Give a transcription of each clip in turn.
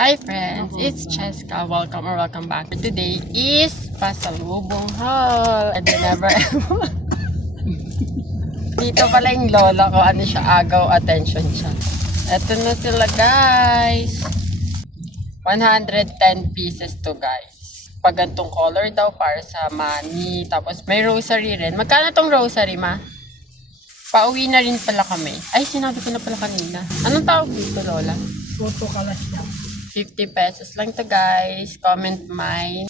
Hi friends, it's Cheska. Welcome back. Today is Pasalubong haul. I never Dito pala yung lola ko, ano siya, agaw attention siya. Eto na sila guys. 110 pieces to guys. Pag gantong color daw para sa money. Tapos may rosary rin. Magkano tong rosary ma? Pauwi na rin pala kami. Ay, sinabi ko na pala kanina. Anong tawag dito lola? Photo kalas niya. 50 pesos lang to guys. Comment mine.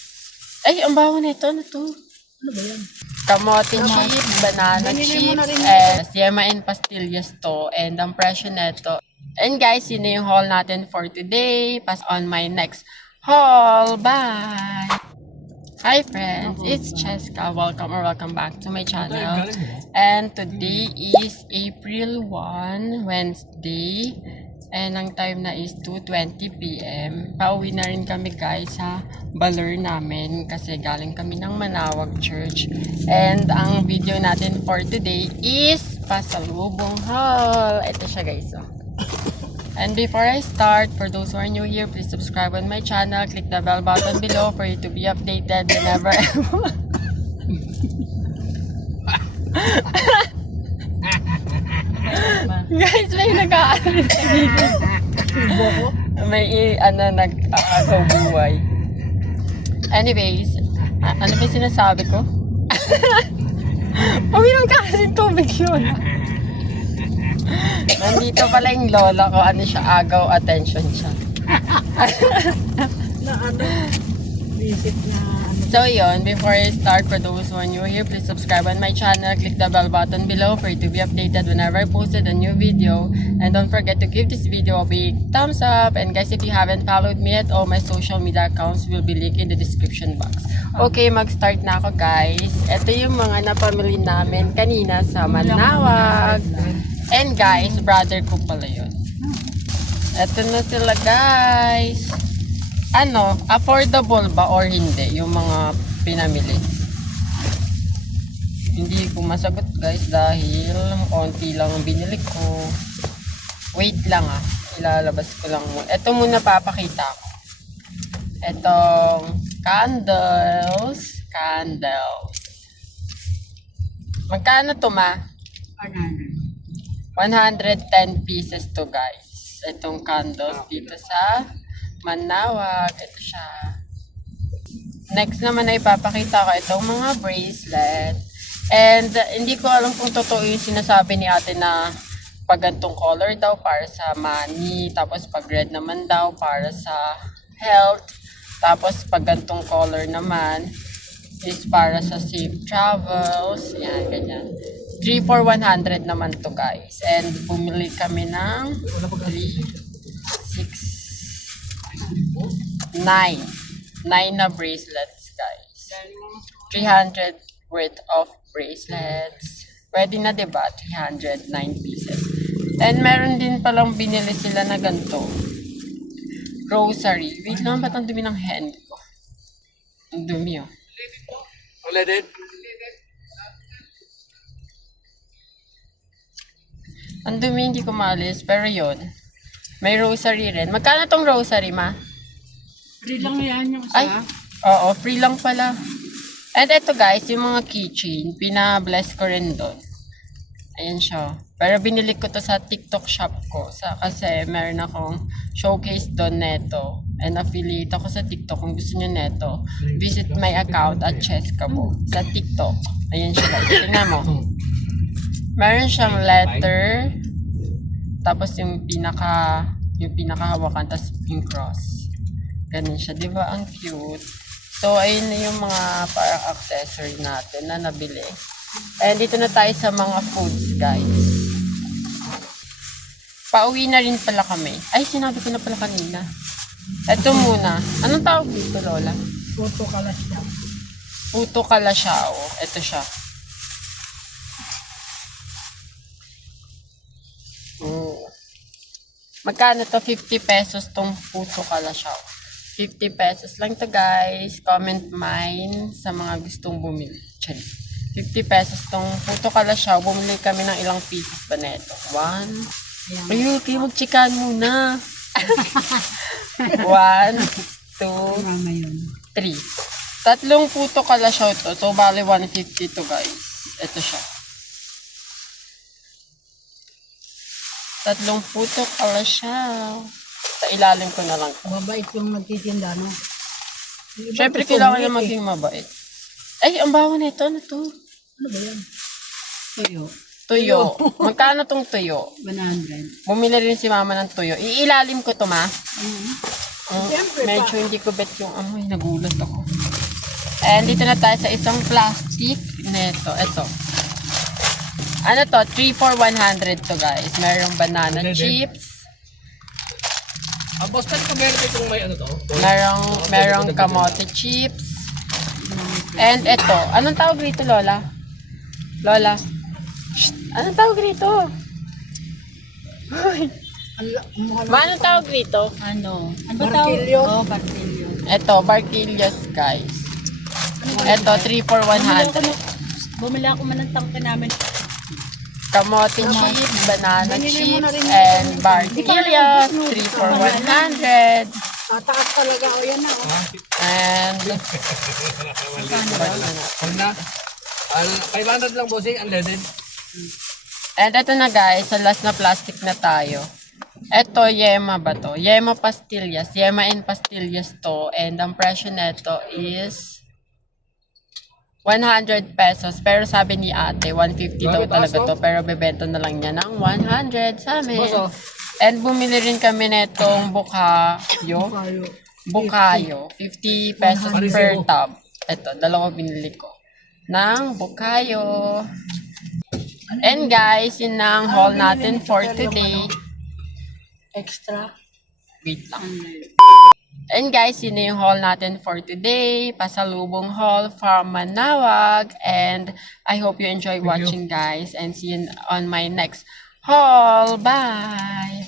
Ay, ang bawa na ito. Ano to? Ano ba yan? Kamote chips, banana chips, and yema and pastillas to. And ang presyo neto. And guys, yun na yung haul natin for today. Pass on my next haul. Bye! Hi friends, it's Cheska. Welcome back to my channel. And today is April 1, Wednesday. And ang time na is 2:20 PM. Pauwi na rin kami guys sa Baler namin kasi galing kami ng Manawag Church. And ang video natin for today is Pasalubong haul. Ito siya guys. Oh. And before I start, for those who are new here, please subscribe on my channel. Click the bell button below for you to be updated whenever Guys, may nag-aaral sa video. May nag-aagaw buhay. Anyways, ano ba sinasabi ko? Uminom ka kasi tubig yun. Nandito pala yung lola ko, ano siya, agaw attention siya. Na ano? Visit na ano? So yun, before I start, for those who are new here, please subscribe on my channel, click the bell button below for you to be updated whenever I posted a new video. And don't forget to give this video a big thumbs up. And guys, if you haven't followed me yet, all my social media accounts will be linked in the description box. Okay, mag-start na ako guys. Ito yung mga napamili namin kanina sa Manawag. And guys, brother ko pala yun. Ito na sila guys. Ano, affordable ba or hindi yung mga pinamili? Hindi ko masagot guys dahil konti lang ang binili ko. Wait lang ilalabas ko lang muna. Ito muna papakita ko. Etong candles. Magkano to ma? 110 pieces to guys. Itong candles dito sa Manawag. Ito siya. Next naman ay ipapakita ko itong mga bracelet. And hindi ko alam kung totoo yung sinasabi ni ate na pag gantong color daw para sa money. Tapos pag red naman daw para sa health. Tapos pag gantong color naman is para sa safe travels. Yan, ganyan. 3 for 100 naman to guys. And bumili kami ng 3, 6, 9 na bracelets guys. 300 worth of bracelets. Pwede na diba? 309 pieces. And meron din palang binili sila na ganito. Rosary. Wait lang, ba't ang dumi ng hand ko? Ang dumi oh. Ulit. Ang dumi, hindi ko maalis. Pero yon, may rosary rin. Magkano tong rosary ma? Free lang yan yung isa. Ay, oo, free lang pala. And eto guys, yung mga keychain, pina-bless ko rin doon. Ayan siya. Pero binili ko to sa TikTok shop ko. Kasi meron akong showcase doon neto. And affiliate ako sa TikTok. Kung gusto nyo neto, visit my account at Cheska po sa TikTok. Ayan siya guys. Tingnan mo. Meron siyang letter. Tapos yung pinakahawakan. Tapos yung cross. Ganun siya, di ba? Ang cute. So, ayun na yung mga parang accessory natin na nabili. And dito na tayo sa mga foods, guys. Pauwi na rin pala kami. Ay, sinabi ko na pala kanina. Ito muna. Anong tawag dito, lola? Photo kalas niya. Puto Kalasyao. Ito siya. Magkano to? 50 pesos tong Puto Kalasyao. 50 pesos lang to guys. Comment mine sa mga gustong bumili. 50 pesos tong Puto Kalasyao. Bumili kami ng ilang pieces ba neto? 1. Ayun, kayo magchikan muna. 1, 2, Mama yun. 3. Tatlong puto kalasyaw to. So, bali 150 to guys. Ito siya. Tatlong puto kalasyaw. Sa ilalim ko na lang. Mabait yung nagtitinda, no? Yung iba Siyempre, gusto kailangan ulit niya maging mabait. Ay, ang baho nito. Ano to? Ano ba yan? Tuyo. Tuyo. Magkano tong tuyo? 100. Bumili rin si mama ng tuyo. Iilalim ko to, ma. Siyempre, Medyo hindi ko bet yung amoy. Nagulat ako. And dito na tayo sa isang plastic. Neto. Ito. Ano to? 3 for 100 to, guys. Merong banana chips. Boss, pwede ko meron itong may ano to? Merong kamote chips. And ito. Anong tawag dito, Lola? Lola? Shh, anong tawag dito? Hoy. Anong tawag dito? Ano? Ano ba Barquillos. tawag? Oh, Barquillos. Ito, Barquillos, guys. Ito, 3 for 100. Bumili ako man ng tangke namin. Kamote chips, banana chips, and Barquillos, 3 for 100. Tataas talaga. O yan na. Oh. And, Huwag na. 500 lang, bossing, unleaded. and ito na guys, sa last na plastic na tayo. Ito, yema ba to? Yema pastillas. Yema and pastillas to. And ang presyo neto is 100 pesos. Pero sabi ni ate, 150 daw talaga to. Pero bebenta na lang niya ng 100 sa amin. And bumili rin kami netong bukayo. Kayo. Bukayo. 50 pesos per tub. Ito, dalawa binili ko. Ng bukayo. And guys, yun na ang haul natin for today. Extra. Wait lang. And guys, yun na yung haul natin for today. Pasalubong haul from Manawag. And I hope you enjoy watching guys. And see you on my next haul. Bye!